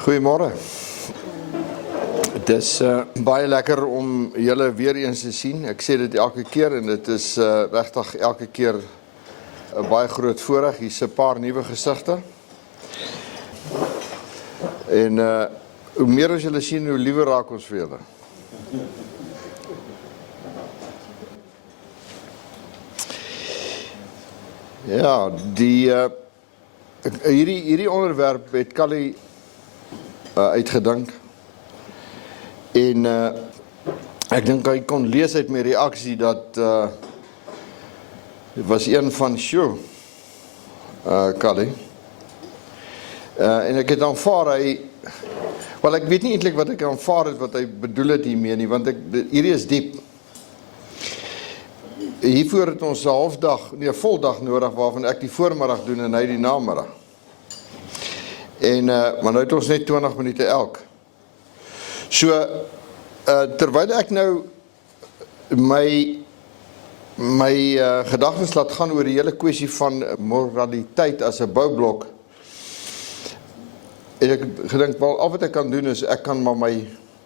Goeiemôre. Het is baie lekker om julle weer eens te sien. Ek sê dit elke keer en dit is regtig elke keer 'n baie groot voorreg. Hier's 'n paar nuwe gesigte. En hoe meer as julle sien, hoe liewer raak ons vir julle. Ja, hierdie onderwerp het Callie uitgedink. En ek dink hy kon lees uit my reaksie dat dit was een van Callie. En ek het aanvaar wel ek weet nie eintlik wat ek aanvaar het wat hy bedoel het hiermee nie, want hierdie is diep. Hiervoor het ons 'n halfdag, nee 'n voldag nodig waarvan ek die voormiddag doen en hy die namiddag. En maar nou het ons net 20 minute elk. So terwyl ek nou my gedagtes laat gaan oor die hele kwessie van moraliteit as 'n boublok, en ek gedink wel al wat ek kan doen is ek kan maar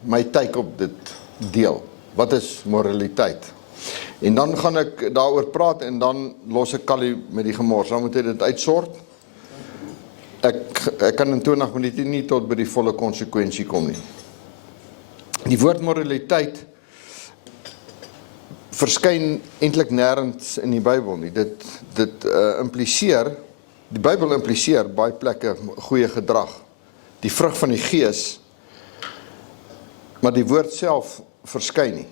my take op dit deel. Wat is moraliteit? En dan gaan ek daaroor praat en dan los ek Callie met die gemors. Dan moet hy dit uitsort. Ek kan in 20 minute nie tot by die volle konsekwensie kom nie. Die woord moraliteit verskyn eintlik nêrens in die Bybel nie. Dit impliseer, die Bybel impliseer baie plekke goeie gedrag, die vrug van die Gees, maar die woord self verskyn nie.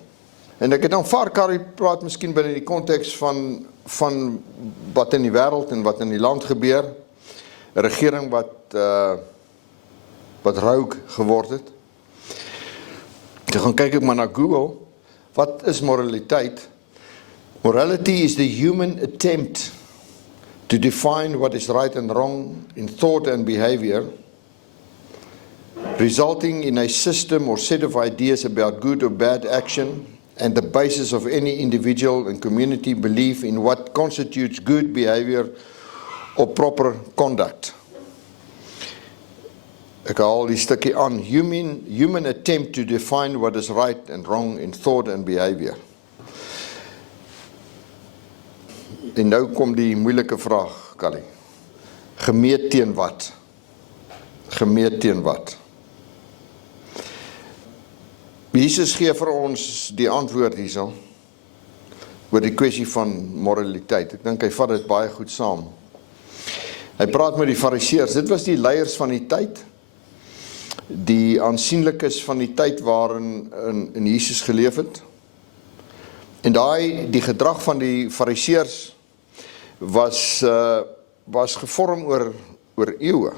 En ek het aanvaar, Callie praat miskien binne die konteks van wat in die wêreld en wat in die land gebeur, 'n regering wat rogue geword het. Dan gaan kyk ek maar na Google. Wat is moraliteit? Morality is the human attempt to define what is right and wrong in thought and behavior, resulting in a system or set of ideas about good or bad action, and the basis of any individual and community belief in what constitutes good behavior or proper conduct. Ek haal die stukkie aan. Human attempt to define what is right and wrong in thought and behavior. En nou kom die moeilike vraag, Callie. Gemeet teen wat? Gemeet teen wat? Jesus gee vir ons die antwoord hierso oor die kwessie van moraliteit. Ek dink hy vat dit baie goed saam. Hy praat met die fariseërs. Dit was die leiers van die tyd, die aansienlikes van die tyd waarin in Jesus geleef het. En die gedrag van die fariseërs was gevorm oor eeue.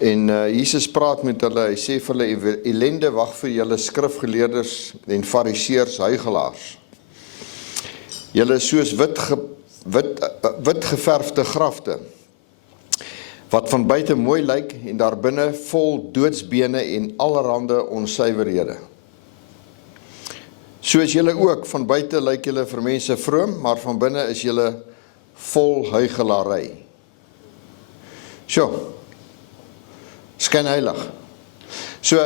En Jesus praat met hulle, hy sê vir hulle, ellende wag vir julle skrifgeleerders en fariseërs, huigelaars. Julle is soos wit geverfde grafte, wat van buite mooi lyk en daarbinne vol doodsbene en allerhande onsuiverhede. Soos julle ook, van buite lyk julle vir mense vroom, maar van binne is julle vol huigelary. Skyn heilig. So,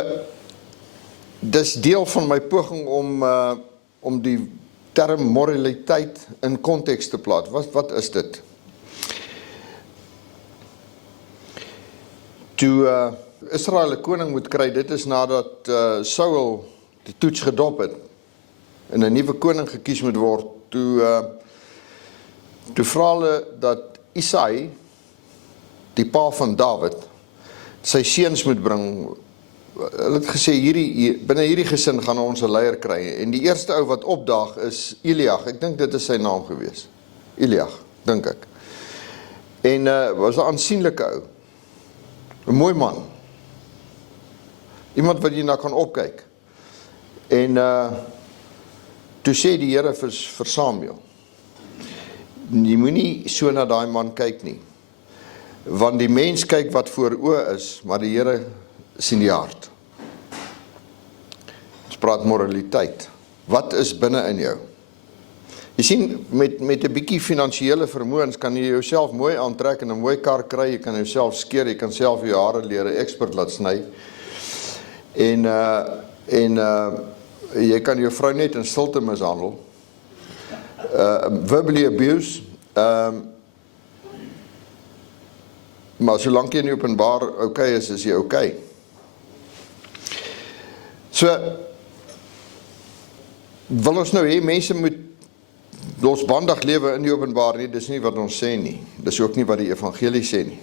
dis deel van my poging om die term moraliteit in konteks te plaas. Wat is dit? Toe Israel 'n koning moet kry, dit is nadat Saul die toets gedop het en 'n nuwe koning gekies moet word, toe vra hulle dat Isai, die pa van Dawid, sy seuns moet bring. Hulle het gesê, binne hierdie gesin gaan ons 'n leier kry. En die eerste ou wat opdaag is Eliag. Ek dink dit is sy naam gewees. Eliag, dink ek. En was 'n aansienlike ou. 'n mooi man. Iemand wat jy na kan opkyk. En toe sê die Here vir Samuel, jy moenie so na daai man kyk nie. Want die mens kyk wat voor oë is, maar die Here sien die hart. Ons praat moraliteit. Wat is binne in jou? Jy sien, met 'n bietjie finansiële vermoëns kan jy jouself mooi aantrek en 'n mooi kar kry, jy kan jouself skeer, jy kan self jou hare leer 'n expert laat sny. En jy kan jou vrou net in stilte mishandel. Verbally abuse, maar solank jy nie openbaar okay is jy okay. So, wil ons nou hê mense moet losbandig lewe in die openbaar nie, dis nie wat ons sê nie. Dis ook nie wat die evangelie sê nie.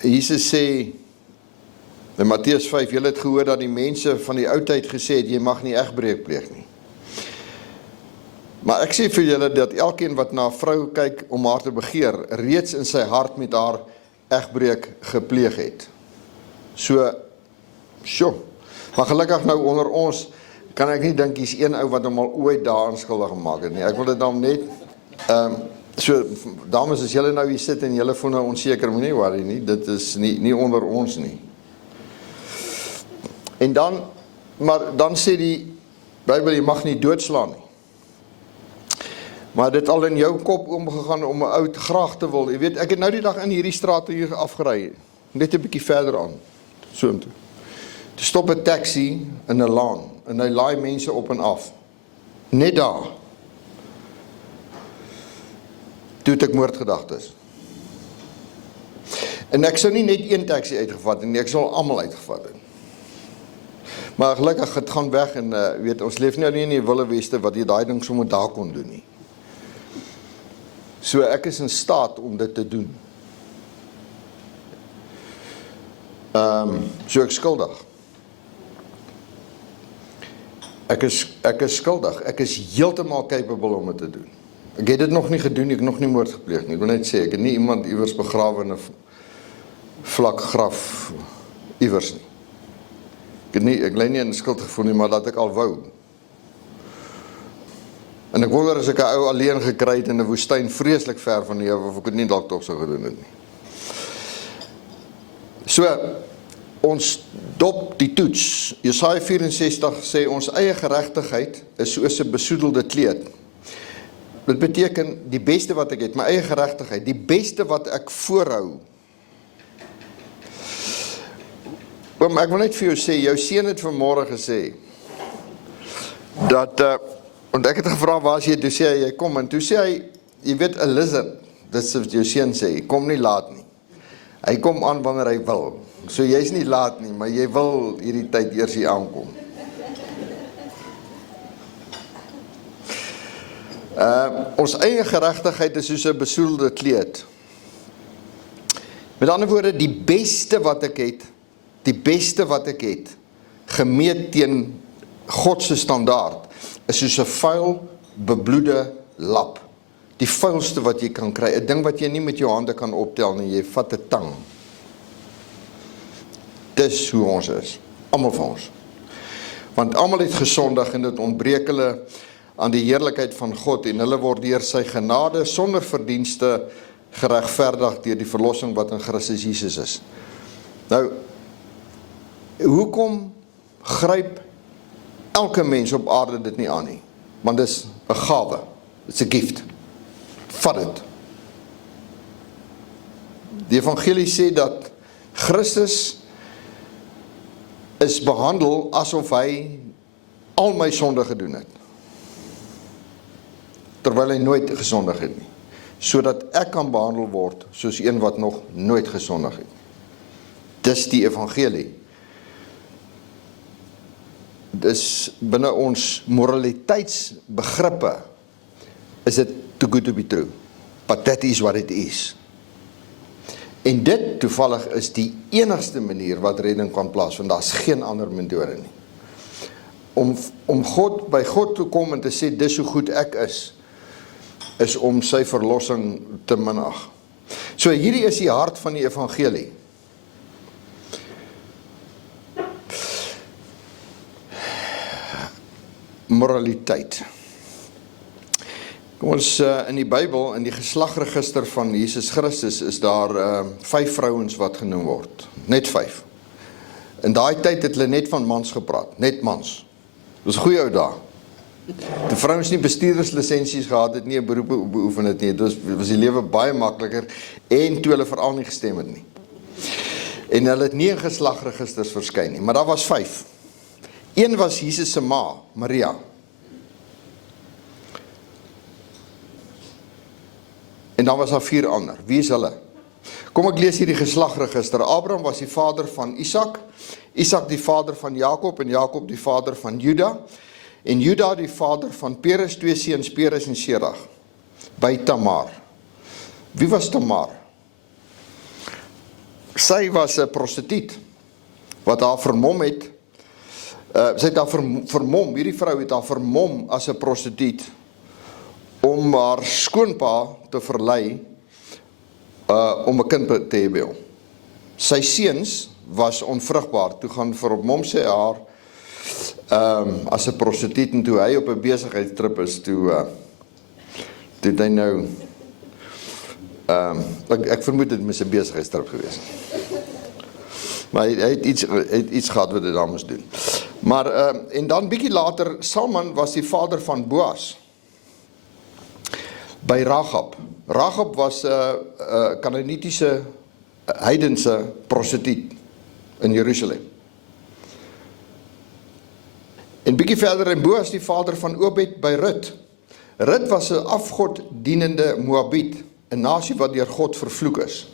Jesus sê in Matteus 5, julle het gehoor dat die mense van die oudheid gesê het, jy mag nie egbreek pleeg nie. Maar ek sê vir julle dat elkeen wat na 'n vrou kyk om haar te begeer, reeds in sy hart met haar egbreek gepleeg het. So, maar gelukkig nou onder ons, kan ek nie dink hier's een ou wat hom al ooit daaraan skuldig gemaak het nie. Ek wil dit dan net, so, dames, as julle nou hier sit en julle voel nou onseker, moenie worry nie, dit is nie onder ons nie. En dan sê die Bybel, jy mag nie doodslaan nie. Maar dit al in jou kop omgegaan om 'n ou graag te wil. Jy weet, ek het nou die dag in hierdie straat hier afgery, net 'n bietjie verder aan, soontoe. Toe stop 'n taxi in 'n laan en hy laai mense op en af. Net daar. Toe het ek moordgedagtes. En ek sou nie net een taxi uitgevat het nie, ek sou almal uitgevat het. Maar gelukkig het gaan weg en weet, ons leef nou nie in die Wilde Weste wat jy daai ding sommer daar kon doen nie. So ek is in staat om dit te doen. So ek skuldig. Ek is skuldig. Ek is heeltemal capable om dit te doen. Ek het dit nog nie gedoen, ek het nog nie moord gepleeg nie. Ek wil net sê, ek het nie iemand iewers begrawe in 'n vlak graf iewers nie. Ek lê nie in 'n skuldgevoel nie, maar dat ek al wou. En ek wonder as ek 'n ou alleen gekry het in 'n woestyn vreeslik ver van die Here, of ek dit nie dalk tog sou gedoen het nie. So, ons dop die toets. Jesaja 64 sê ons eie geregtigheid is soos 'n besoedelde kleed. Dit beteken die beste wat ek het, my eie geregtigheid, die beste wat ek voorhou. Oom, ek wil net vir jou sê, jou seun het vanmôre gesê dat want ek het gevra waar is jy, toe sê hy kom, en toe sê hy, jy weet, 'n lizard, dit is wat jou seun sê, kom nie laat nie. Hy kom aan wanneer hy wil. So jy's nie laat nie, maar jy wil hierdie tyd eers hier aankom. Ons eie geregtigheid is soos 'n besoedelde kleed. Met ander woorde, die beste wat ek het, gemeet teen God se standaard, is soos 'n vuil, bebloede lap. Die vuilste wat jy kan kry, 'n ding wat jy nie met jou hande kan optel nie, jy vat 'n tang. Dis hoe ons is, almal van ons. Want almal het gesondig en dit ontbreek hulle aan die heerlikheid van God en hulle word deur sy genade sonder verdienste geregverdig deur die verlossing wat in Christus Jesus is. Nou, hoekom gryp elke mens op aarde dit nie aan nie? Want dis 'n gawe, it's a gift. Vat dit. Die evangelie sê dat Christus is behandel asof hy al my sonde gedoen het, terwyl hy nooit gesondig het nie, sodat ek kan behandel word soos een wat nog nooit gesondig het. Dis die evangelie. Dis binne ons moraliteitsbegrippe is dit too good to be true, but that is what it is. En dit toevallig is die enigste manier wat redding kan plaasvind, daar's geen ander metode nie. Om by God te kom en te sê, dis hoe goed ek is om sy verlossing te minag. So hierdie is die hart van die evangelie. Moraliteit. Kom ons in die Bybel, in die geslagregister van Jesus Christus, is daar 5 vrouens wat genoem word. Net 5. In daai tyd het hulle net van mans gepraat, net mans. Dis goeie ou dae. Die vrouens nie bestuurderslisensies gehad het nie, 'n beroep beoefen het nie. Dit was die lewe baie makliker en toe hulle veral nie gestem het nie. En hulle het nie in geslagregisters verskyn nie, maar daar was 5. Een was Jesus se ma, Maria. En dan was daar 4 ander. Wie is hulle? Kom ek lees hier die geslagregister. Abraham was die vader van Isak, Isak die vader van Jakob en Jakob die vader van Juda en Juda die vader van Peres, 2 seuns Peres en Serach by Tamar. Wie was Tamar? Sy was 'n prostituut wat haar vermom het. Sy het haar vermom, hierdie vrou het haar vermom as 'n prostituut om haar skoonpa te verlei om 'n kind te hê by hom. Sy seuns was onvrugbaar, toe gaan vermom sy haar as 'n prostituut en toe hy op 'n besigheidstrip is, toe hy nou ek vermoed dit moes 'n besigheidstrip gewees het. Maar hy het iets gehad wat hy daar moes doen. Maar en dan bietjie later, Salman was die vader van Boas by Rahab. Rahab was 'n Kanaanitiese heidense prostituut in Jerusalem. En bietjie verder en Boas die vader van Obed by Rut. Rut was 'n afgoddienende Moabiet, 'n nasie wat deur God vervloek is.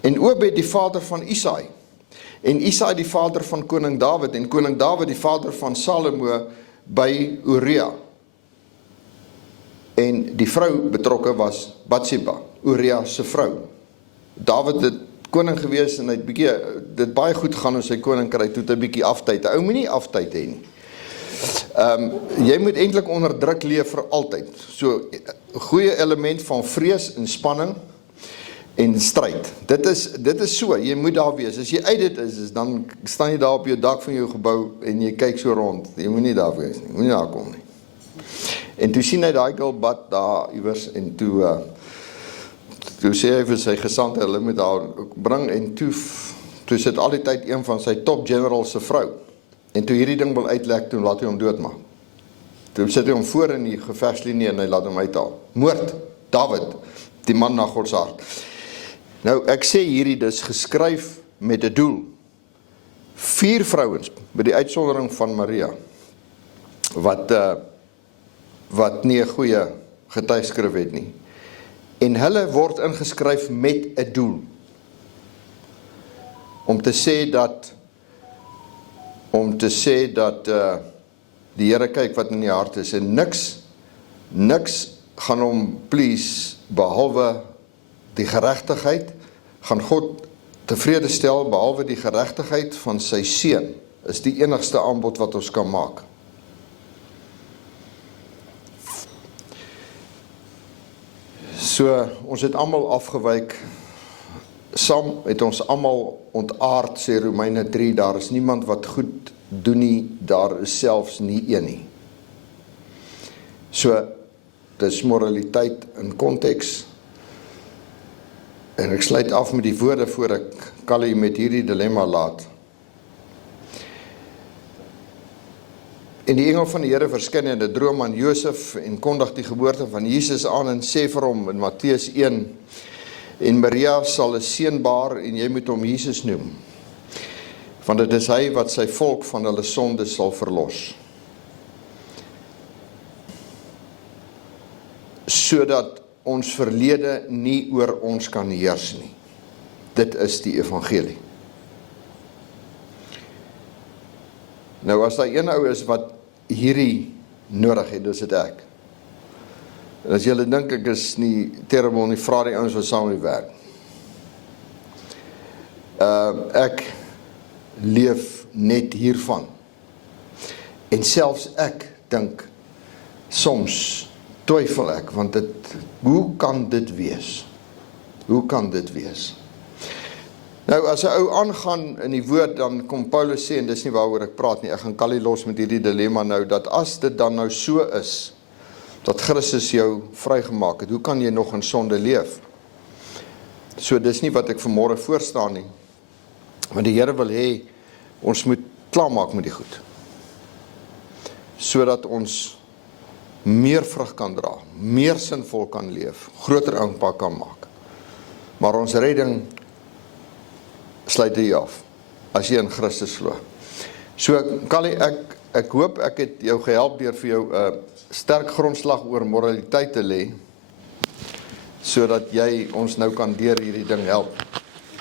En Obed die vader van Isai. En Isai die vader van koning Dawid en koning Dawid die vader van Salomo by Uria. En die vrou betrokke was Batsheba, Uria se vrou. Dawid het koning gewees en hy het bietjie dit baie goed gaan in sy koninkryk, toe het hy bietjie aftyd. 'n Ou moenie aftyd hê nie. Jy moet eintlik onder druk leef vir altyd. So 'n goeie element van vrees en spanning en stryd. Dit is so, jy moet daar wees. As jy uit dit is, dan staan jy daar op jou dak van jou gebou en jy kyk so rond. Jy moet nie daar wees nie, moenie daar kom nie. En toe sien hy daai girl bad daar iewers en toe sê hy vir sy gesant, hulle moet haar bring en toe sit al die tyd een van sy top generals se vrou. En toe hierdie ding wil uitlek, toe laat hy hom doodmaak. Toe sit hy hom voor in die gevegslinie en hy laat hom uithaal. Moord, Dawid, die man na God se hart. Nou, ek sê hierdie, dis geskryf met 'n doel. 4 vrouens, met die uitsondering van Maria, wat nie 'n goeie getuigskrif het nie. En hulle word ingeskryf met 'n doel. Om te sê dat die Here kyk wat in die hart is en niks gaan hom please behalwe die geregtigheid, gaan God tevrede stel behalwe die geregtigheid van sy seun, is die enigste aanbod wat ons kan maak. So, ons het almal afgewyk, saam het ons almal ontaard, sê Romeine 3, daar is niemand wat goed doen nie, daar is selfs nie een nie. So, dis moraliteit in konteks, en ek sluit af met die woorde voor ek Callie met hierdie dilemma laat. En die engel van die Here verskyn in 'n droom aan Josef en kondig die geboorte van Jesus aan en sê vir hom in Matteus 1, en Maria sal 'n seun baar en jy moet hom Jesus noem, want dit is hy wat sy volk van hulle sondes sal verlos. Sodat ons verlede nie oor ons kan heers nie. Dit is die evangelie. Nou as daar een ou is wat hierdie nodig het, dis dit ek. En as julle dink ek is nie terrible nie, vra die ouens wat saam met my werk. Ek leef net hiervan. En selfs ek dink, soms twyfel ek, want hoe kan dit wees? Hoe kan dit wees? Nou, as 'n ou aangaan in die woord, dan kom Paulus sê, en dis nie waaroor ek praat nie, ek gaan Callie los met hierdie dilemma nou, dat as dit dan nou so is, dat Christus jou vrygemaak het, hoe kan jy nog in sonde leef? So, dis nie wat ek vanmôre voorstaan nie, want die Here wil hê, ons moet klaarmaak met die goed. sodat ons meer vrug kan dra, meer sinvol kan leef, groter impak kan maak. Maar ons redding sluit hier af, as jy in Christus glo. So, Callie, ek hoop ek het jou gehelp deur vir jou 'n sterk grondslag oor moraliteit te lê, sodat jy ons nou kan deur hierdie ding help.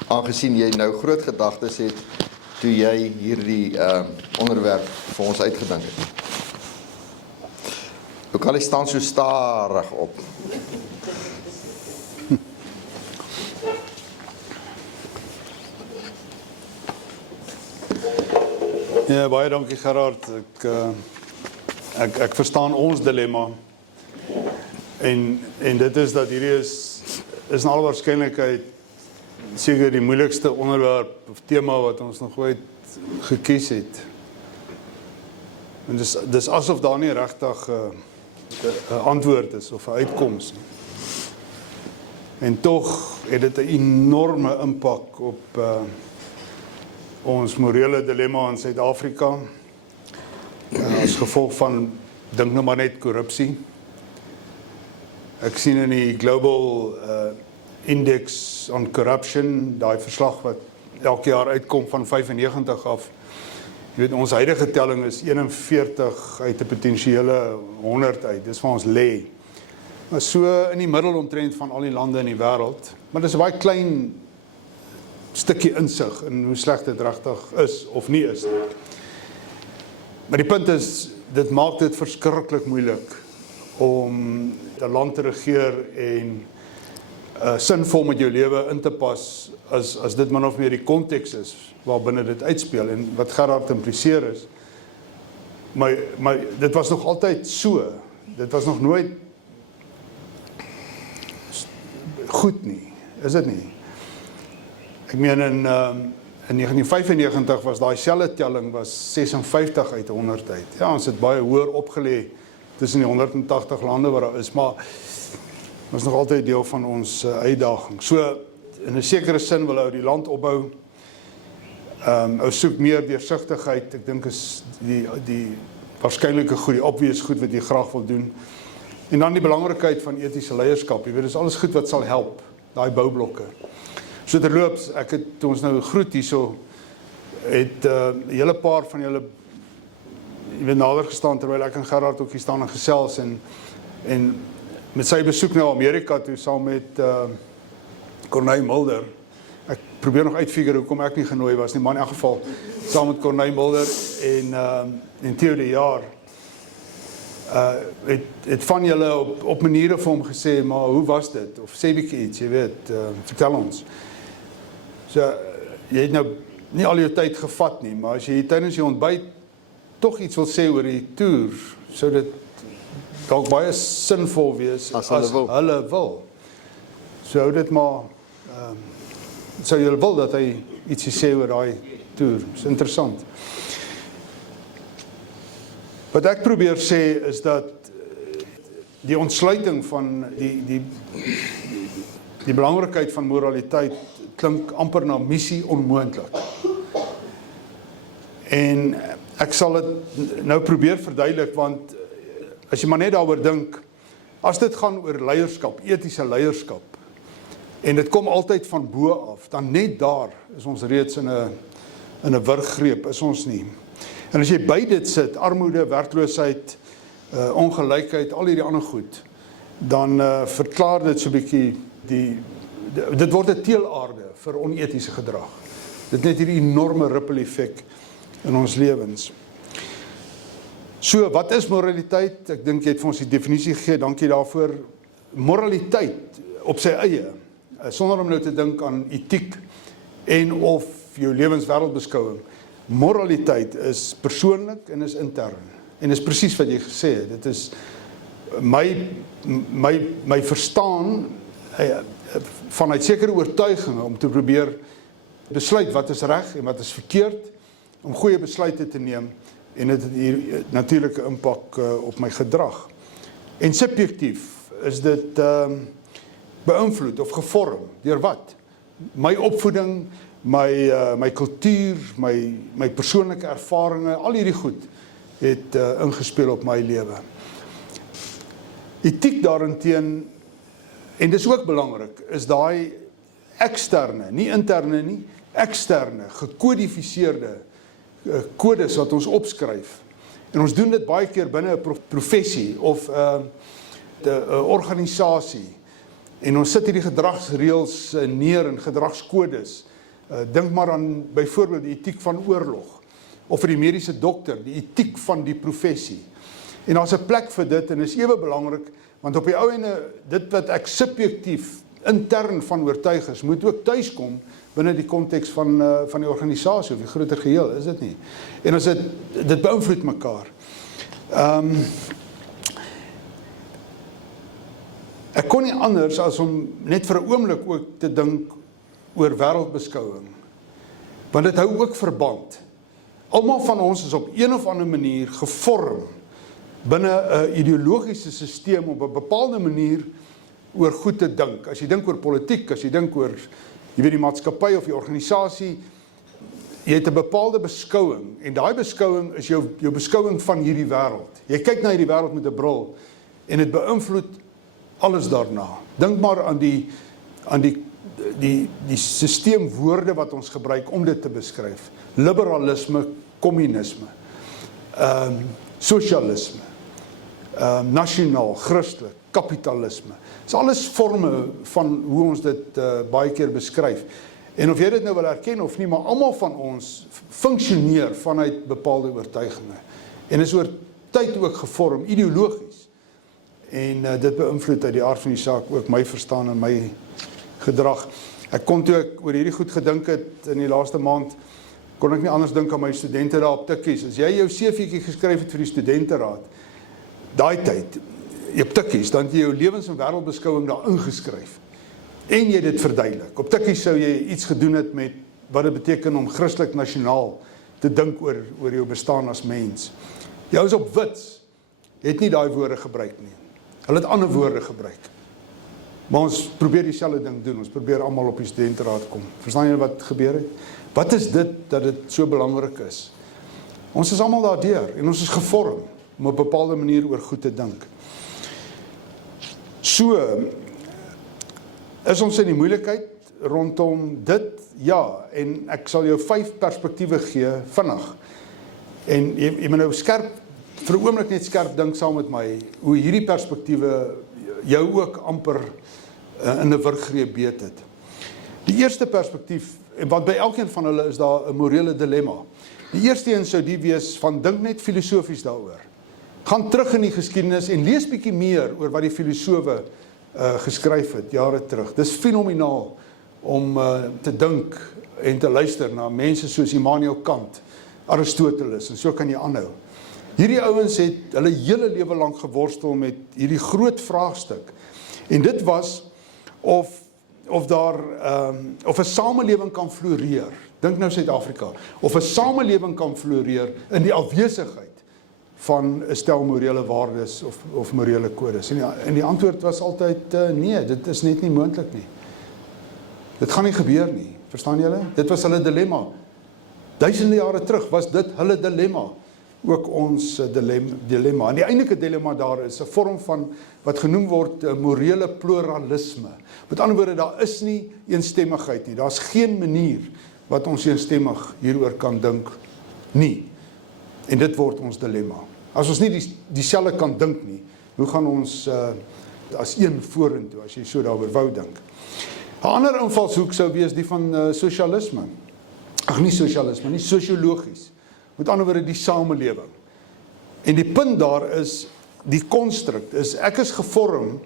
Aangesien jy nou groot gedagtes het, toe jy hierdie onderwerp vir ons uitgedink het. Callie staan so starig op. Ja, baie dankie Gerard. Ek verstaan ons dilemma. En dit is dat hierdie is in alle waarskynlikheid seker die moeilikste onderwerp of tema wat ons nog ooit gekies het. En dis asof daar nie regtig 'n antwoord is of 'n uitkoms. En tog het dit 'n enorme impak op ons morele dilemma in Suid-Afrika, as gevolg van, dink nou maar net korrupsie. Ek sien in die Global Index on Corruption, daai verslag wat elke jaar uitkom van 95 af. Jy weet, ons huidige telling is 41 uit 'n potensiële 100 uit. Dis waar ons lê. Maar so in die middel omtrent van al die lande in die wêreld. Maar dis 'n baie klein stukkie insig in hoe sleg dit regtig is of nie is nie. Maar die punt is, dit maak dit verskriklik moeilik om 'n land te regeer en sinvol met jou lewe in te pas as dit min of meer die konteks is waarbinne dit uitspeel. En wat Gerard impliseer is, maar dit was nog altyd so. Dit was nog nooit goed nie, is dit nie? Ek meen in 1995 was daai selfde telling was 56 uit 100 uit. Ja, ons het baie hoër opgelê tussen die 180 lande wat daar is, maar is nog altyd deel van ons uitdaging. So, in 'n sekere sin wil ou die land opbou. Ou soek meer deursigtigheid. Ek dink is die waarskynlike goed, die obvious goed wat jy graag wil doen. En dan die belangrikheid van etiese leierskap. Jy weet, dis alles goed wat sal help, daai boublokke. So terloops, ek het, toe ons nou groet hierso, het 'n hele paar van julle, jy weet, nader gestaan terwyl ek en Gerard ook hier staan en gesels en met sy besoek na Amerika toe saam met Corneille Mulder. Ek probeer nog uitfigure hoekom ek nie genooi was nie, maar in elk geval saam met Corneille Mulder en Theo de Jaar het van julle op maniere vir hom gesê, maar hoe was dit? Of sê bietjie iets, jy weet, vertel ons. So, jy het nou nie al jou tyd gevat nie, maar as jy tydens jou ontbyt tog iets wil sê oor die toer, sou dit dalk baie sinvol wees as hulle wil. So hou dit maar, sou julle wil dat hy ietsie sê oor daai toer. Dis interessant. Wat ek probeer sê is dat die ontsluiting van die belangrikheid van moraliteit klink amper na missie onmoontlik. En ek sal dit nou probeer verduidelik, want as jy maar net daaroor dink, as dit gaan oor leierskap, etiese leierskap, en dit kom altyd van bo af, dan net daar is ons reeds in 'n wurggreep, is ons nie. En as jy by dit sit, armoede, werkloosheid, ongelykheid, al hierdie ander goed, dan verklaar dit so 'n bietjie dit word 'n teelaarde vir onetiese gedrag. Dit net hierdie enorme ripple effek in ons lewens. So, wat is moraliteit? Ek dink jy het vir ons die definisie gegee, dankie daarvoor. Moraliteit op sy eie, sonder om nou te dink aan etiek en of jou lewenswêreldbeskouing. Moraliteit is persoonlik en is intern. En is presies wat jy gesê het. Dit is my verstaan vanuit sekere oortuigings om te probeer besluit wat is reg en wat is verkeerd, om goeie besluite te neem, en dit het hier natuurlike impak op my gedrag. En subjektief is dit beïnvloed of gevorm deur wat? My opvoeding, my kultuur, my persoonlike ervarings, al hierdie goed het ingespeel op my lewe. Etiek daarenteen, en dis ook belangrik, is daai eksterne, nie interne nie, eksterne, gekodifiseerde kodes wat ons opskryf. En ons doen dit baie keer binne 'n professie of 'n organisasie. En ons sit hierdie gedragsreëls neer en gedragskodes. Dink maar aan byvoorbeeld die etiek van oorlog, of vir die mediese dokter, die etiek van die professie. En daar's 'n plek vir dit, en is ewe belangrik, want op die ou ende, dit wat ek subjektief, intern van oortuig is, moet ook tuiskom binne die konteks van die organisasie, of die groter geheel, is dit nie? En as dit beïnvloed mekaar. Ek kon nie anders as om net vir 'n oomblik ook te dink oor wêreldbeskouing, want dit hou ook verband. Almal van ons is op een of ander manier gevorm binne 'n ideologiese stelsel op 'n bepaalde manier oor goed te dink. As jy dink oor politiek, as jy dink oor die maatskappy of die organisasie, jy het 'n bepaalde beskouing, en daai beskouing is jou beskouing van hierdie wêreld. Jy kyk na hierdie wêreld met 'n bril, en dit beïnvloed alles daarna. Dink maar aan die systeemwoorde wat ons gebruik om dit te beskryf. Liberalisme, kommunisme, sosialisme, nasionaal, Christelik, kapitalisme. Dit is alles vorme van hoe ons dit baie keer beskryf. En of jy dit nou wil erken of nie, maar almal van ons funksioneer vanuit bepaalde oortuigings. En is oor tyd ook gevorm, ideologies. En dit beïnvloed uit die aard van die saak ook my verstaan en my gedrag. Ek kon toe ek oor hierdie goed gedink het in die laaste maand, kon ek nie anders dink aan my studente daar op Tikkies. As jy jou CV'tjie geskryf het vir die studenteraad, daai tyd, op Tikkies, dan het jy jou lewens- en wêreldbeskouing daar ingeskryf. En jy dit verduidelik. Op Tikkies sou jy iets gedoen het met wat dit beteken om Christelik nasionaal te dink oor jou bestaan as mens. Die ouens op Wits het nie daai woorde gebruik nie. Hulle het ander woorde gebruik. Maar ons probeer dieselfde ding doen. Ons probeer almal op die studenteraad kom. Verstaan julle wat gebeur het? Wat is dit dat dit so belangrik is? Ons is almal daardeur en ons is gevorm om op 'n bepaalde manier oor goed te dink. So is ons in die moeilikheid rondom dit, ja, en ek sal jou 5 perspektiewe gee vinnig. En jy moet nou skerp, vir 'n oomblik net skerp dink saam met my, hoe hierdie perspektiewe jou ook amper in 'n wurggreep beet het. Die eerste perspektief, want by elkeen van hulle is daar 'n morele dilemma. Die eerste een sou die wees van dink net filosofies daaroor. Gaan terug in die geskiedenis en lees bietjie meer oor wat die filosowe geskryf het jare terug. Dis fenomenaal om te dink en te luister na mense soos Immanuel Kant, Aristoteles, en so kan jy aanhou. Hierdie ouens het hulle hele lewe lank geworstel met hierdie groot vraagstuk. En dit was of 'n samelewing kan floreer. Dink nou Suid-Afrika. Of 'n samelewing kan floreer in die afwesigheid van 'n stel morele waardes of morele kodes. En die antwoord was altyd nee, dit is net nie moontlik nie. Dit gaan nie gebeur nie. Verstaan julle? Dit was hulle dilemma. Duisende jare terug was dit hulle dilemma. Ook ons dilemma. En die eintlike dilemma daar is 'n vorm van wat genoem word morele pluralisme. Met ander woorde, daar is nie eensstemmigheid nie. Daar's geen manier wat ons eensstemmig hieroor kan dink nie. En dit word ons dilemma. As ons nie dieselfde kan dink nie, hoe gaan ons as een vorentoe, as jy so daaroor wou dink? 'n ander invalshoek sou wees die van sosialisme. Ag, nie sosialisme nie, sosiologies. Met ander woorde, die samelewing. En die punt daar is, die konstrukt is, ek is gevorm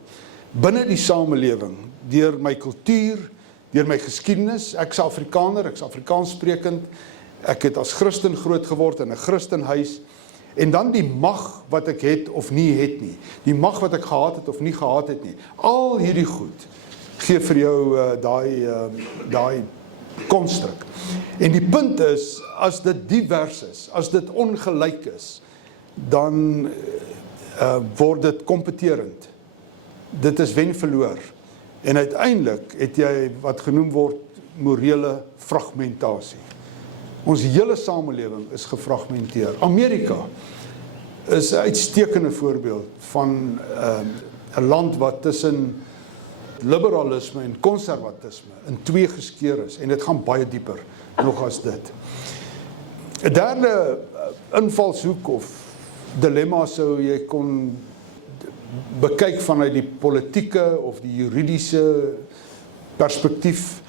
binne die samelewing, deur my kultuur, deur my geskiedenis. Ek is Afrikaner, ek is Afrikaans sprekend, ek het as Christen groot geword in 'n Christenhuis, en dan die mag wat ek het of nie het nie, die mag wat ek gehad het of nie gehad het nie, al hierdie goed, gee vir jou daai konstruk. En die punt is, as dit divers is, as dit ongelyk is, dan word dit kompeterend. Dit is wen-verloor. En uiteindelik het jy wat genoem word morele fragmentasie. Ons hele samelewing is gefragmenteer. Amerika is 'n uitstekende voorbeeld van 'n land wat tussen liberalisme en konservatisme in twee geskeur is, en dit gaan baie dieper nog as dit. 'n derde invalshoek of dilemma sou jy kon bekyk vanuit die politieke of die juridiese perspektief.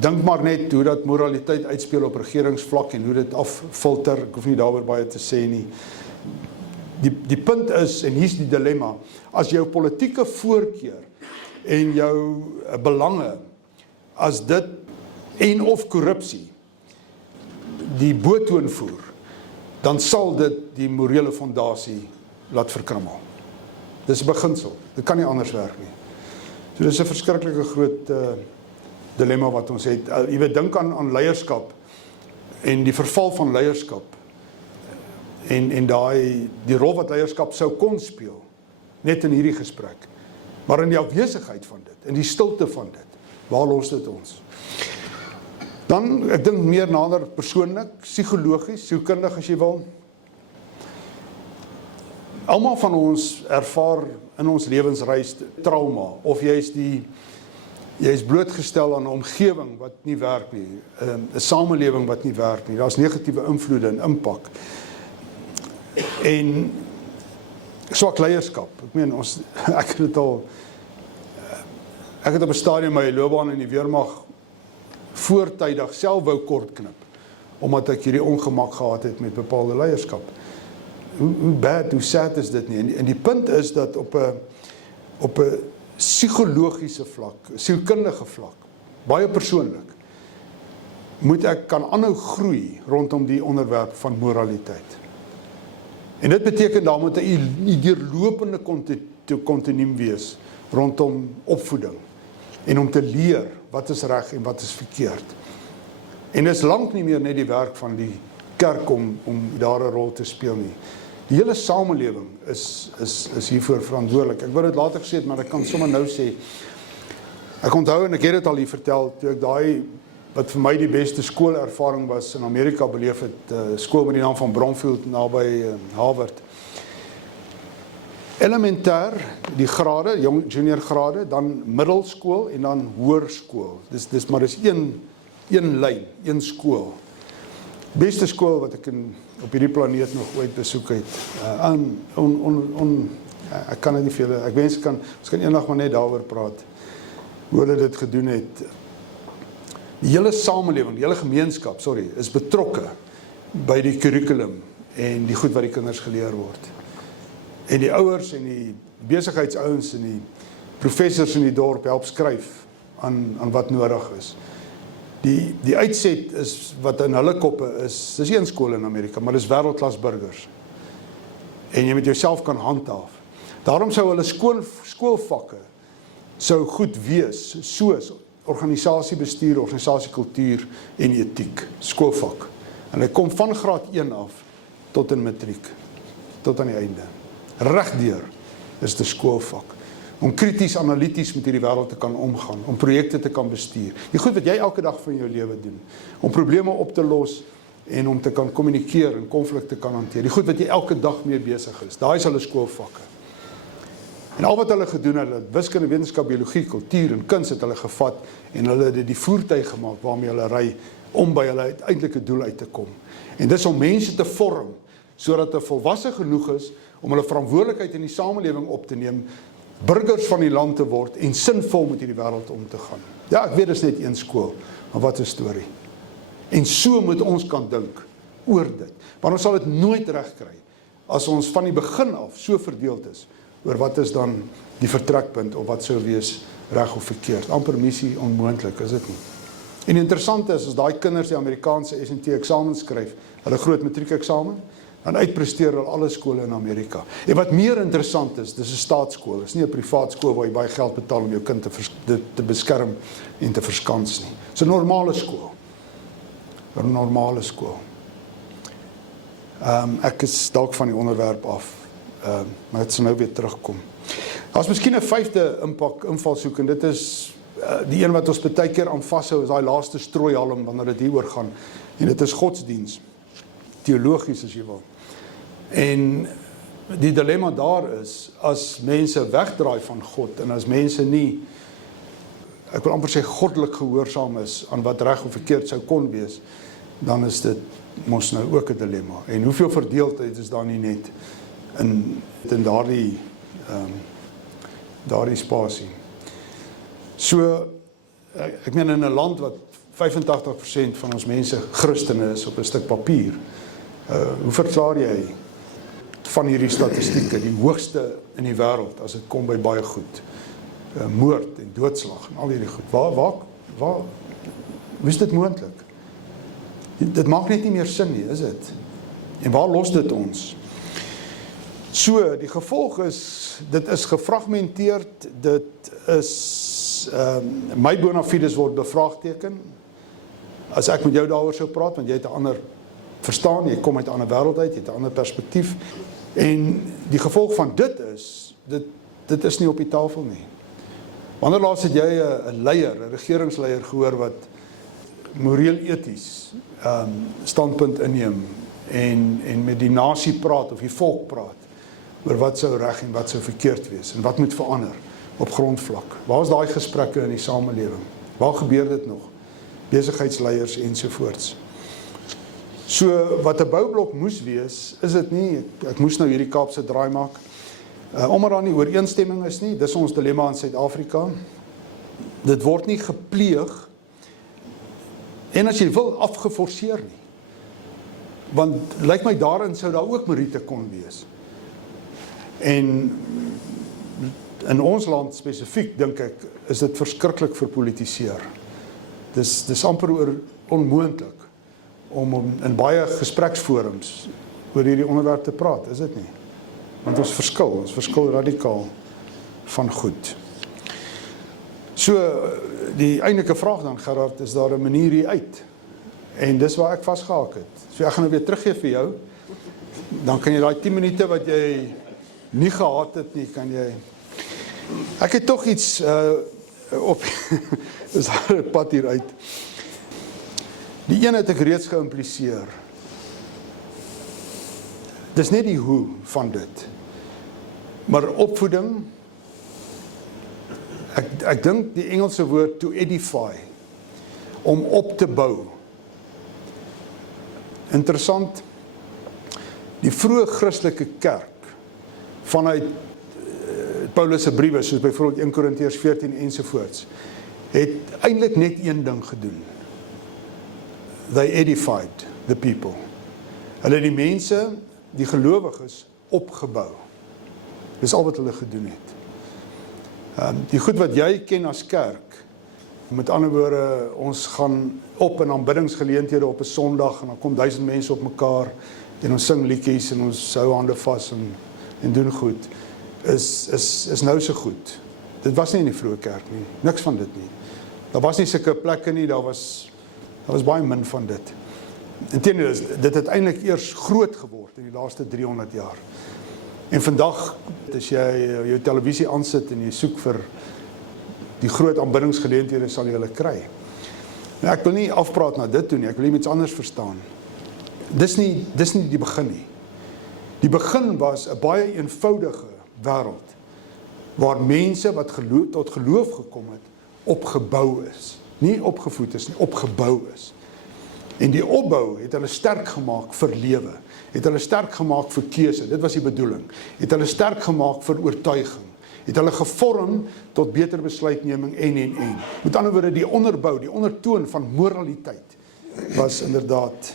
Dink maar net hoe dat moraliteit uitspeel op regeringsvlak en hoe dit affilter. Ek hoef nie daaroor baie te sê nie. Die punt is, en hier's die dilemma, as jou politieke voorkeur en jou belange, as dit en of korrupsie die boetoon voer, dan sal dit die morele fondasie laat verkrummel. Dis 'n beginsel. Dit kan nie anders werk nie. So dis 'n verskriklike groot dilemma wat ons het. Jy weet, dink aan leierskap en die verval van leierskap en die rol wat leierskap sou kon speel, net in hierdie gesprek. Maar in die afwesigheid van dit, in die stilte van dit, waar los dit ons? Dan, ek dink meer nader persoonlik, psigologies, sielkundig as jy wil. Almal van ons ervaar in ons lewensreis trauma, of jy is blootgestel aan 'n omgewing wat nie werk nie, 'n samelewing wat nie werk nie, daar's negatiewe invloede en impak. En swak leierskap. Ek meen, ek het op 'n stadium my loopbaan in die weermag voortydig self wou kortknip, omdat ek hierdie ongemak gehad het met bepaalde leierskap. Hoe bad, hoe sad is dit nie? En die punt is dat op 'n psigologiese vlak, sielkundige vlak, baie persoonlik, moet ek kan aanhou groei rondom die onderwerp van moraliteit. En dit beteken daar moet 'n deurlopende kontinuum wees rondom opvoeding en om te leer wat is reg en wat is verkeerd. En dit is lank nie meer net die werk van die kerk om daar 'n rol te speel nie. Die hele samelewing is hiervoor verantwoordelik. Ek wou dit later gesê het, maar ek kan sommer nou sê. Ek onthou, en ek het dit al hier vertel, toe ek daai wat vir my die beste skoolervaring was in Amerika beleef het, skool met die naam van Bromfield naby Harvard. Elementêr, die grade, junior grade, dan middelskool en dan hoërskool. Maar dis een lyn, een skool. Beste skool wat ek op hierdie planeet nog ooit besoek het. Ek kan dit nie veel, ek wens ons kan eendag maar net daaroor praat, hoe hulle dit gedoen het. Die hele samelewing, die hele gemeenskap, is betrokke by die kurrikulum en die goed wat die kinders geleer word. En die ouers en die besigheidsouens en die professors in die dorp help skryf aan wat nodig is. Die uitset is wat in hulle koppe is, dis een skool in Amerika, maar dis wêreldklas burgers. En jy met jouself kan handhaaf. Daarom sou hulle skoolvakke sou goed wees, soos organisasiebestuur, organisasiekultuur en etiek, skoolvak. En hy kom van graad 1 af tot in matriek, tot aan die einde. Regdeur is die skoolvak. Om krities analities met hierdie wêreld te kan omgaan, om projekte te kan bestuur. Die goed wat jy elke dag van jou lewe doen, om probleme op te los en om te kan kommunikeer en konflikte kan hanteer. Die goed wat jy elke dag mee besig is, daai is hulle skoolvakke. En al wat hulle gedoen het, hulle wiskunde, wetenskap, biologie, kultuur en kuns het hulle gevat en hulle het die voertuig gemaak waarmee hulle ry om by hulle uiteindelike doel uit te kom. En dis om mense te vorm sodat hulle volwasse genoeg is om hulle verantwoordelikheid in die samelewing op te neem, burgers van die land te word en sinvol met hierdie wêreld om te gaan. Ja, ek weet dis net een skool, maar wat 'n storie. En so moet ons kan dink oor dit. Want ons sal dit nooit reg kry as ons van die begin af so verdeeld is oor wat is dan die vertrekpunt of wat sou wees reg of verkeerd. Amper missie onmoontlik, is dit nie. En interessant is, as daai kinders die Amerikaanse SAT-eksamen skryf, hulle groot matriekeksamen, dan uitpresteer hulle alle skole in Amerika. En wat meer interessant is, dis 'n staatsskool, dis nie 'n privaat skool waar jy baie geld betaal om jou kind te beskerm en te verskans nie. Dis 'n normale skool. 'n Normale skool. Ek is dalk van die onderwerp af, maar dit sal nou weer terugkom. Daar's miskien 'n vyfde invalshoek, en dit is die een wat ons baie keer aan vashou, is daai laaste strooihalm wanneer dit hieroor gaan, en dit is godsdiens, teologies as jy wil. En die dilemma daar is, as mense wegdraai van God, en as mense nie, ek wil amper sê goddelik gehoorsaam is, aan wat reg of verkeerd sou kon wees, dan is dit mos nou ook 'n dilemma. En hoeveel verdeeldheid is daar nie net in daardie spasie. So, ek meen in 'n land wat 85% van ons mense Christene is op 'n stuk papier, hoe verklaar jy van hierdie statistieke, die hoogste in die wêreld, as dit kom by baie goed, moord en doodslag en al hierdie goed, hoe is dit moontlik? Dit maak net nie meer sin nie, is dit? En waar los dit ons? So, die gevolg is, dit is gefragmenteerd, dit is, my bona fides word bevraagteken, as ek met jou daaroor sou praat, want jy het 'n ander verstaan, jy kom uit 'n ander wêreld uit, jy het 'n ander perspektief, en die gevolg van dit is, dit is nie op die tafel nie. Wanneer laas het jy 'n leier, 'n regeringsleier gehoor wat moreel eties standpunt inneem en met die nasie praat of die volk praat oor wat sou reg en wat sou verkeerd wees en wat moet verander op grondvlak? Waar is daai gesprekke in die samelewing? Waar gebeur dit nog? Besigheidsleiers ensovoorts. So wat 'n boublok moes wees, is dit nie, ek moes nou hierdie Kaapse draai maak, omdat daar nie ooreenstemming is nie, dis ons dilemma in Suid-Afrika, dit word nie gepleeg, en as jy wil, afgeforceer nie, want lyk my daarin sou daar ook meriete kon wees, en in ons land spesifiek, dink ek, is dit verskriklik verpolitiseer, dis amper onmoontlik, om in baie gespreksforums oor hierdie onderwerp te praat, is dit nie? Want ons verskil radikaal van goed. So, die eindelike vraag dan, Gerard, is daar 'n manier hier uit? En dis waar ek vasgehaak het. So ek gaan nou weer teruggee vir jou, dan kan jy daai 10 minute wat jy nie gehad het nie, kan jy... Ek het tog iets op, is daar 'n pad hier uit. Die een het ek reeds geïmpliseer. Dis net die hoe van dit. Maar opvoeding, ek dink die Engelse woord to edify, om op te bou. Interessant, die vroeë Christelike kerk, vanuit Paulus se briewe, soos byvoorbeeld 1 Korintiërs 14 ensovoorts, het eintlik net een ding gedoen. They edified the people. Hulle het die mense, die gelowiges, opgebou. Dis al wat hulle gedoen het. Die goed wat jy ken as kerk, met ander woorde, ons gaan op in aanbiddingsgeleenthede op 'n Sondag, en dan kom 1000 mense op mekaar, en ons sing liedjies, en ons hou hande vas, en doen goed, is nou so goed. Dit was nie in die vroeë kerk nie, niks van dit nie. Daar was nie sulke plekke nie, daar was baie min van dit. Inteendeel, dit het eintlik eers groot geword in die laaste 300 jaar. En vandag, as jy jou televisie aansit en jy soek vir die groot aanbiddingsgeleenthede, sal jy hulle kry. Nou, ek wil nie afpraat na dit toe nie, ek wil iets anders verstaan. Dis nie die begin nie. Die begin was 'n baie eenvoudige wêreld, waar mense wat tot geloof gekom het, opgebou is. Nie opgevoed is nie, opgebou is. En die opbou het hulle sterk gemaak vir lewe, het hulle sterk gemaak vir keuse, dit was die bedoeling, het hulle sterk gemaak vir oortuiging, het hulle gevorm tot beter besluitneming en. Met ander woorde, die onderbou, die ondertoon van moraliteit, was inderdaad,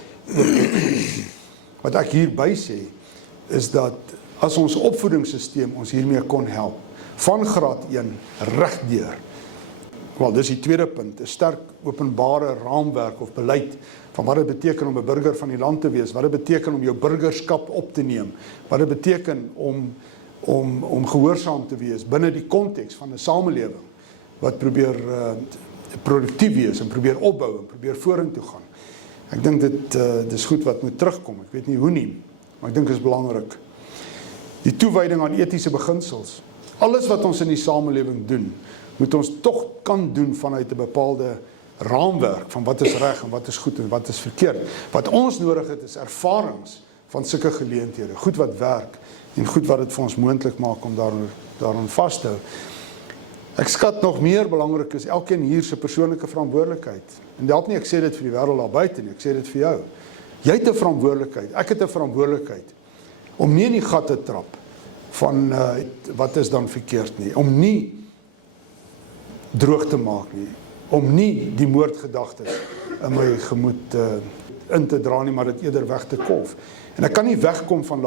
wat ek hierby sê, is dat as ons opvoedingssysteem ons hiermee kon help, van graad 1 regdeur. Wel, dis die tweede punt, 'n sterk openbare raamwerk of beleid van wat dit beteken om 'n burger van die land te wees, wat dit beteken om jou burgerskap op te neem, wat dit beteken om gehoorsaam te wees binne die konteks van 'n samelewing wat probeer produktief wees en probeer opbou en probeer vorentoe gaan. Ek dink dit is goed wat moet terugkom, ek weet nie hoe nie, maar ek dink dit is belangrik. Die toewyding aan etiese beginsels, alles wat ons in die samelewing doen, moet ons tog kan doen vanuit 'n bepaalde raamwerk van wat is reg en wat is goed en wat is verkeerd. Wat ons nodig het is ervarings van sulke geleenthede, goed wat werk en goed wat dit vir ons moontlik maak om daaraan vas te hou. Ek skat nog meer belangrik is elkeen hier se persoonlike verantwoordelikheid. En dit help nie ek sê dit vir die wêreld daar buite nie, ek sê dit vir jou. Jy het 'n verantwoordelikheid, ek het 'n verantwoordelikheid om nie in die gat te trap van wat is dan verkeerd nie, om nie droog te maak nie, om nie die moordgedagtes in my gemoed in te dra nie, maar dit eerder weg te kolf. En ek kan nie wegkom van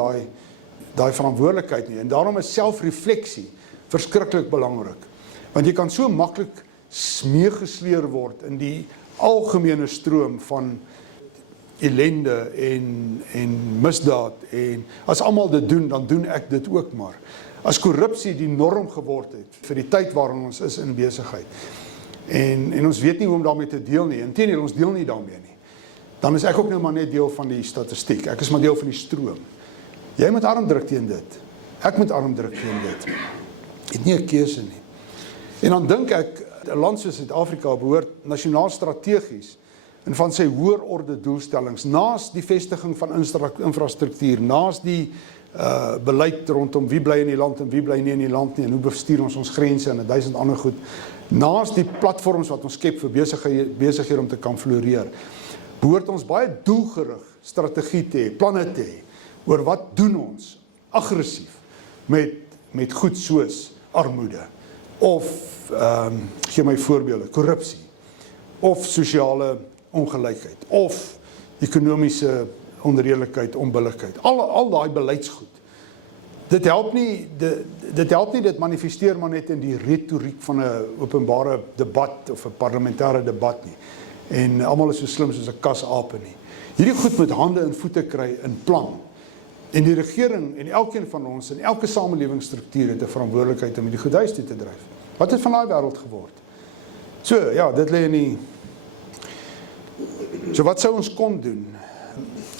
daai verantwoordelikheid nie, en daarom is selfrefleksie verskriklik belangrik. Want jy kan so maklik meegesleer word in die algemene stroom van ellende en misdaad, en as almal dit doen, dan doen ek dit ook maar. As korrupsie die norm geword het vir die tyd waarin ons is in besigheid, en ons weet nie hoe om daarmee te deel nie, inteendeel ons deel nie daarmee nie, dan is ek ook nou maar net deel van die statistiek, ek is maar deel van die stroom. Jy moet arm druk teen dit, ek moet arm druk teen dit, het nie 'n keuse nie. En dan dink ek, 'n land soos Suid-Afrika behoort nasionaal strategies en van sy hoër orde doelstellings, naas die vestiging van infrastruktuur, naas die beleid rondom wie bly in die land en wie bly nie in die land nie, en hoe bestuur ons grense en 1000 ander goed, naas die platforms wat ons skep vir besighede om te kan floreer, behoort ons baie doelgerig strategie te hê, planne te hê, oor wat doen ons aggressief met goed soos armoede, of gee my voorbeelde, korrupsie, of sosiale ongelykheid, of ekonomiese onredelikheid, onbillikheid, al daai beleidsgoed. Dit help nie, dit manifesteer maar net in die retoriek van 'n openbare debat of 'n parlementêre debat nie. En almal is so slim soos 'n kasape nie. Hierdie goed moet hande en voete kry in plan. En die regering en elkeen van ons en elke samelewingsstruktuur het 'n verantwoordelikheid om die goed huis toe te dryf. Wat het van daai wêreld geword? So, ja, dit lê in die. So wat sou ons kon doen?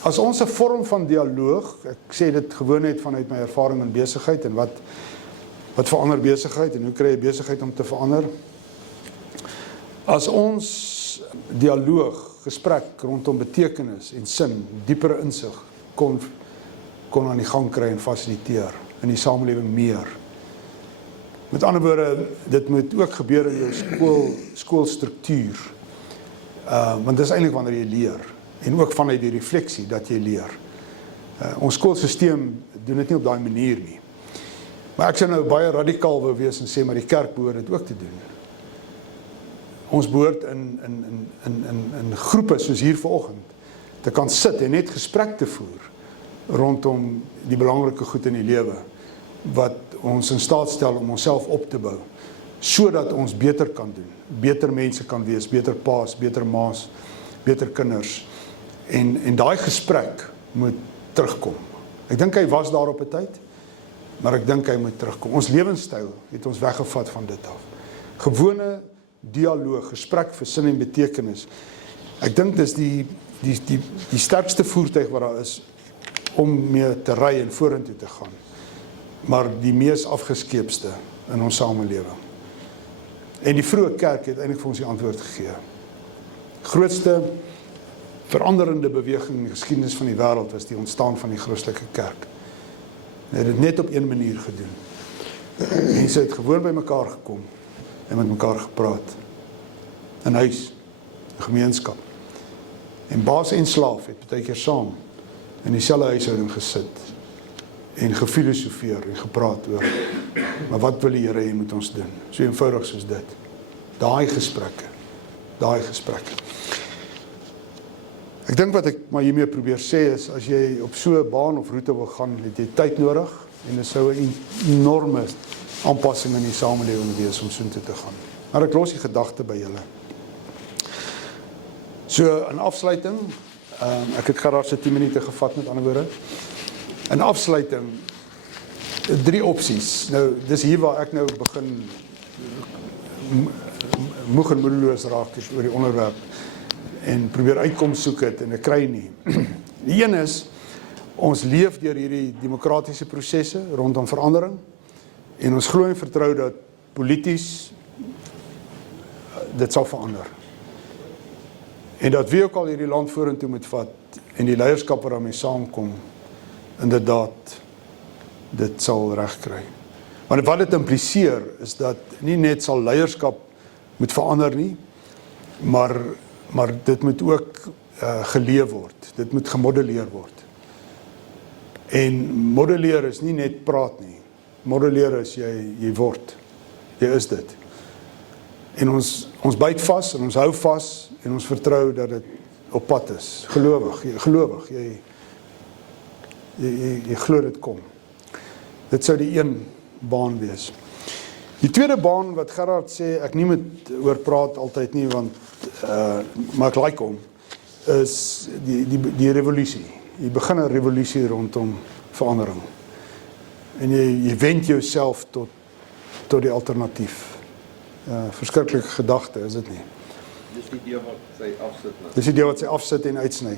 As ons 'n vorm van dialoog, ek sê dit gewoon net vanuit my ervaring in besigheid en wat verander besigheid en hoe kry jy besigheid om te verander? As ons dialoog, gesprek rondom betekenis en sin, diepere insig kon aan die gang kry en fasiliteer in die samelewing meer. Met ander woorde, dit moet ook gebeur in jou skoolstruktuur. Want dit is eintlik wanneer jy leer. En ook vanuit die refleksie dat jy leer. Ons skoolstelsel doen dit nie op daai manier nie. Maar ek sou nou baie radikaal wou wees en sê, maar die kerk behoort dit ook te doen. Ons behoort in groepe soos hier vanoggend te kan sit en net gesprek te voer rondom die belangrike goed in die lewe wat ons in staat stel om onsself op te bou, sodat ons beter kan doen, beter mense kan wees, beter paas, beter maas, beter kinders. En daai gesprek moet terugkom. Ek dink hy was daar op 'n tyd, maar ek dink hy moet terugkom. Ons lewenstyl het ons weggevat van dit af. Gewone dialoog, gesprek vir sin en betekenis. Ek dink dis die sterkste voertuig wat daar is om mee te ry en vorentoe te gaan. Maar die mees afgeskeepste in ons samelewing. En die vroeë kerk het eintlik vir ons die antwoord gegee. Grootste veranderende beweging in die geskiedenis van die wêreld was die ontstaan van die Christelike kerk. Hulle het dit net op een manier gedoen. Mense het gewoon by mekaar gekom en met mekaar gepraat. In huis, 'n gemeenskap. En baas en slaaf het baie keer saam in dieselfde huishouding gesit en gefilosofeer en gepraat oor, maar wat wil die Here hê moet ons doen? So eenvoudig soos dit. Daai gesprekke. Ek dink wat ek maar hiermee probeer sê is, as jy op so 'n baan of roete wil gaan, het jy tyd nodig en dit sou 'n enorme aanpassing in die samelewing wees om soontoe te gaan. Maar ek los die gedagte by julle. So in afsluiting, ek het graag so 10 minute gevat met ander woorde. In afsluiting, 3 opsies. Nou, dis hier waar ek nou begin moeg en moedeloos raak oor die onderwerp en probeer uitkoms soek het en ek kry nie. Die een is, ons leef deur hierdie demokratiese prosesse rondom verandering en ons glo en vertrou dat polities dit sal verander. En dat wie ook al hierdie land vorentoe moet vat en die leierskap wat daarmee saamkom, inderdaad dit sal regkry. Want wat dit impliseer is dat nie net sal leierskap moet verander nie, maar dit moet ook geleef word, dit moet gemodelleer word. En modelleer is nie net praat nie, modelleer is jy word, jy is dit. En ons byt vas en ons hou vas en ons vertrou dat dit op pad is, gelowig, jy glo dit kom. Dit sou die een baan wees. Die tweede baan wat Gerard sê, ek nie moet oor praat altyd nie, want maar ek like hom, is die revolusie. Jy begin 'n revolusie rondom verandering. En jy wend jouself tot die alternatief. Verskriklike gedagte, is dit nie? Dis die deel wat sy afsit. Dis die deel wat sy afsit en uitsny.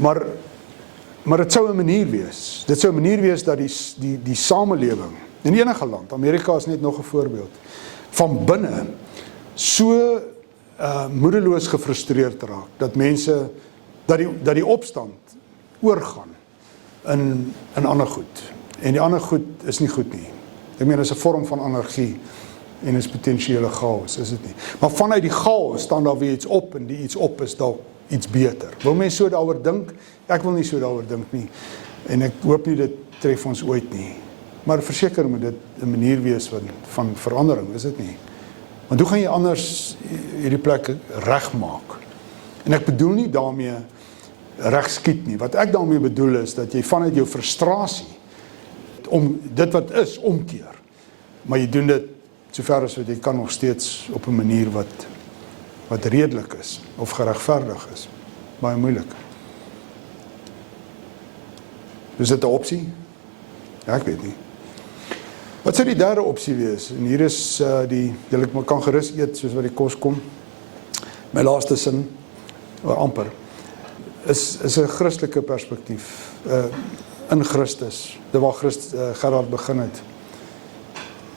Maar dit sou 'n manier wees. Dit sou 'n manier wees dat die samelewing in enige land, Amerika is net nog 'n voorbeeld, van binne so moedeloos gefrustreerd raak, dat mense, dat die opstand oorgaan in ander goed. En die ander goed is nie goed nie. Ek meen, is 'n vorm van anargie en is potensiële chaos, is dit nie. Maar vanuit die chaos staan daar weer iets op, en die iets op is dalk iets beter. Wil mense so daaroor dink? Ek wil nie so daaroor dink nie. En ek hoop nie dit tref ons ooit nie. Maar verseker moet dit 'n manier wees van verandering, is dit nie? Want hoe gaan jy anders hierdie plek regmaak? En ek bedoel nie daarmee regskiet nie. Wat ek daarmee bedoel is dat jy vanuit jou frustrasie om dit wat is omkeer. Maar jy doen dit sover as wat jy kan, nog steeds op 'n manier wat redelik is of geregverdig is. Baie moeilik. Is dit 'n opsie? Ja, ek weet nie. Wat sou die derde opsie wees? En hier is julle kan gerus eet soos wat die kos kom. My laaste sin, amper, is 'n Christelike perspektief. In Christus, dit waar Gerard begin het.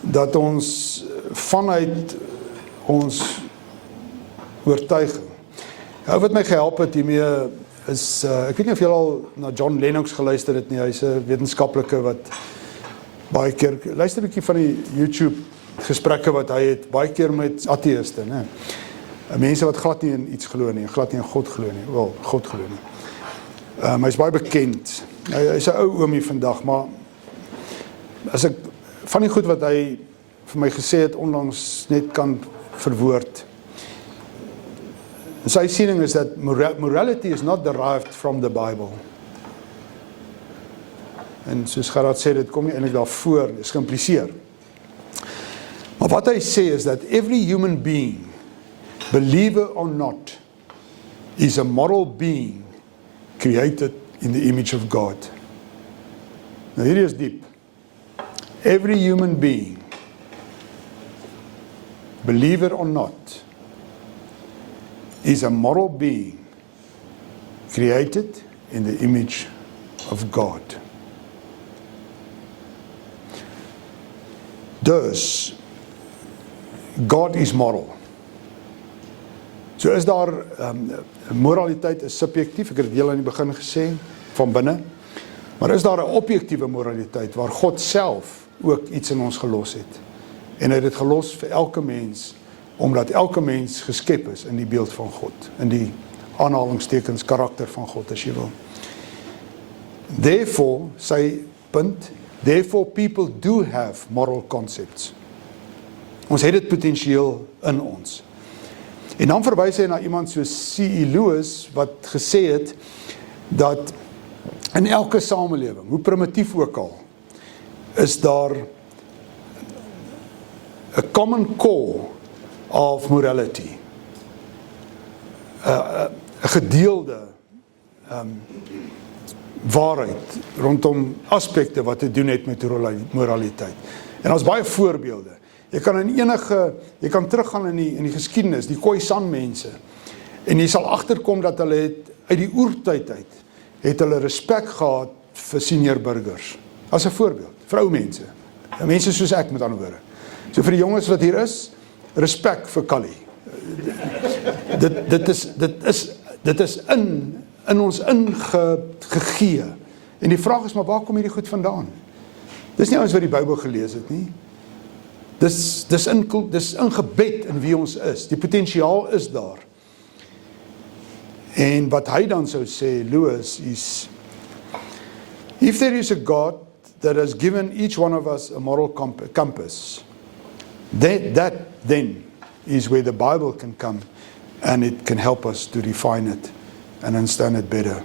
Dat ons vanuit ons oortuiging. Wat my gehelp het hiermee is, ek weet nie of julle al na John Lennox geluister het nie, hy's 'n wetenskaplike wat baie keer, luister 'n bietjie van die YouTube gesprekke wat hy het, baie keer met ateïste, né? Mense wat glad nie in iets glo nie, glad nie in God glo nie, wel, God glo nie. Hy's baie bekend. Hy's 'n ou oomie vandag, maar as ek van die goed wat hy vir my gesê het onlangs net kan verwoord. Sy siening is dat morality is not derived from the Bible. En soos Gerard sê, dit kom nie eintlik daarvoor, dit is geïmpliseer. Maar wat hy sê is that every human being, believer or not, is a moral being created in the image of God. Nou hierdie is diep. Every human being, believer or not, is a moral being created in the image of God. Dus, God is moral. So is daar, moraliteit is subjectief, ek het dit heel aan die begin gesê, van binne, maar is daar 'n objektiewe moraliteit, waar God self ook iets in ons gelos het. En hy het dit gelos vir elke mens, omdat elke mens geskep is in die beeld van God, in die aanhalingstekens karakter van God, as jy wil. Therefore, sy punt, therefore people do have moral concepts. Ons het dit potensieel in ons. En dan verwys hy na iemand soos C.E. Lewis, wat gesê het, dat in elke samelewing, hoe primitief ook al, is daar 'n common core of morality. 'n gedeelde waarheid rondom aspekte wat te doen het met moraliteit. En daar's baie voorbeelde. Jy kan teruggaan in die geskiedenis, die Khoisan mense, en jy sal agterkom dat hulle het uit die oertyd uit, het hulle respek gehad vir senior burgers. As 'n voorbeeld, vir ou mense. Mense soos ek, met ander woorde. So vir die jonges wat hier is, respek vir Kali. Dit is in ons ingegee, En die vraag is, maar waar kom hierdie goed vandaan? Dis nie ons wat die Bybel gelees het nie. Dis ingebed in wie ons is. Die potensiaal is daar. En wat hy dan sou sê, Lewis, is, if there is a God that has given each one of us a moral compass, that then is where the Bible can come and it can help us to refine it and understand it better.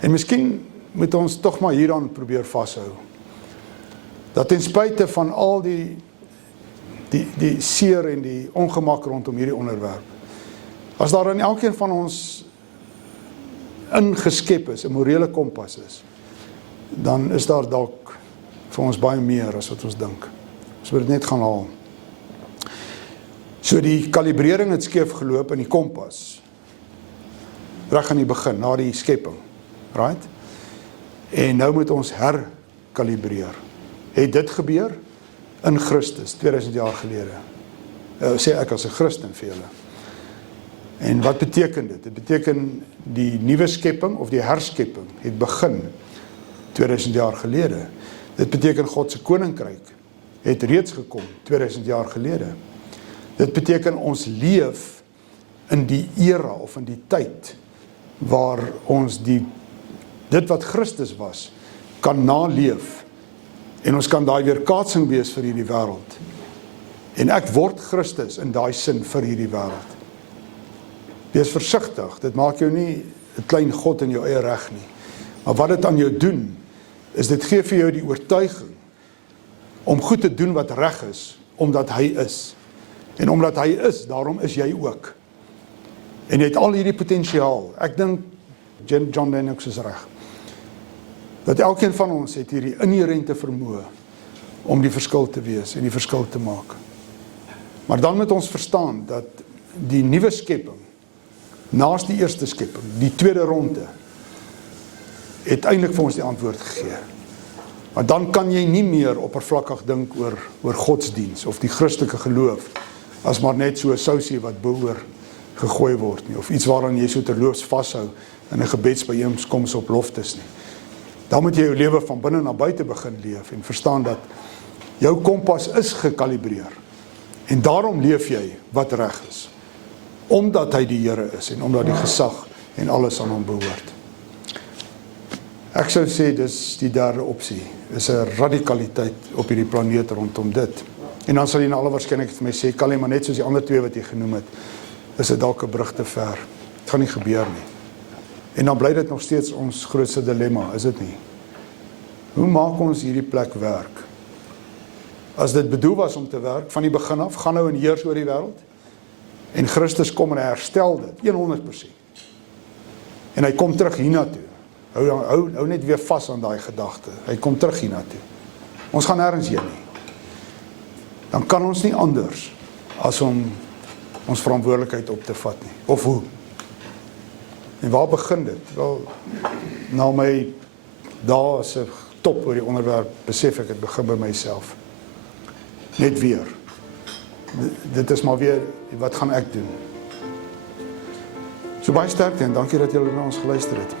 En miskien moet ons tog maar hieraan probeer vashou. Dat ten spyte van al die seer en die ongemak rondom hierdie onderwerp, as daar in elkeen van ons ingeskep is, 'n morele kompas is, dan is daar dalk vir ons baie meer as wat ons dink. Ons moet dit net gaan haal. So die kalibrering het skeef geloop in die kompas, reg aan die begin, na die skepping, right? En nou moet ons herkalibreer. Het dit gebeur? In Christus, 2000 jaar gelede. Sê ek as 'n Christen vir julle. En wat beteken dit? Dit beteken die nuwe skepping of die herskepping het begin 2000 jaar gelede. Dit beteken God se koninkryk het reeds gekom 2000 jaar gelede. Dit beteken ons leef in die era of in die tyd waar ons dit wat Christus was kan naleef. En ons kan daai weerkaatsing wees vir hierdie wêreld. En ek word Christus in daai sin vir hierdie wêreld. Wees versigtig, dit maak jou nie 'n klein God in jou eie reg nie. Maar wat dit aan jou doen, is dit gee vir jou die oortuiging om goed te doen wat reg is, omdat hy is. En omdat hy is, daarom is jy ook. En jy het al hierdie potensiaal. Ek dink John Lennox is reg. Dat elkeen van ons het hierdie inherente vermoë om die verskil te wees en die verskil te maak. Maar dan moet ons verstaan dat die nuwe skepping, naas die eerste skepping, die tweede ronde, het eintlik vir ons die antwoord gegee. Maar dan kan jy nie meer oppervlakkig dink oor godsdiens of die Christelike geloof as maar net so 'n sousie wat boor gegooi word nie, of iets waaraan jy so terloops vashou in 'n gebedsbyeenkoms op loftes nie. Dan moet jy jou lewe van binne na buite begin leef en verstaan dat jou kompas is gekalibreer. En daarom leef jy wat reg is. Omdat hy die Here is en omdat die gesag en alles aan hom behoort. Ek sou sê dis die derde opsie. Is 'n radikaliteit op hierdie planeet rondom dit. En dan sal jy na alle waarskynlikheid vir my sê, Callie, maar net soos die ander twee wat jy genoem het, is dit dalk 'n brug te ver. Dit gaan nie gebeur nie. En dan bly dit nog steeds ons grootste dilemma, is dit nie? Hoe maak ons hierdie plek werk? As dit bedoel was om te werk, van die begin af, gaan nou en heers oor die wêreld, en Christus kom en hy herstel dit, 100%. En hy kom terug hiernatoe. Hou net weer vas aan daai gedagte. Hy kom terug hiernatoe. Ons gaan nêrens heen nie. Dan kan ons nie anders as om ons verantwoordelikheid op te vat nie. Of hoe? En waar begin dit? Wel, na my dae as 'n top oor die onderwerp, besef ek, het begin by myself. Net weer. Dit is maar weer, wat gaan ek doen? So baie sterkte en dankie dat julle na ons geluister het.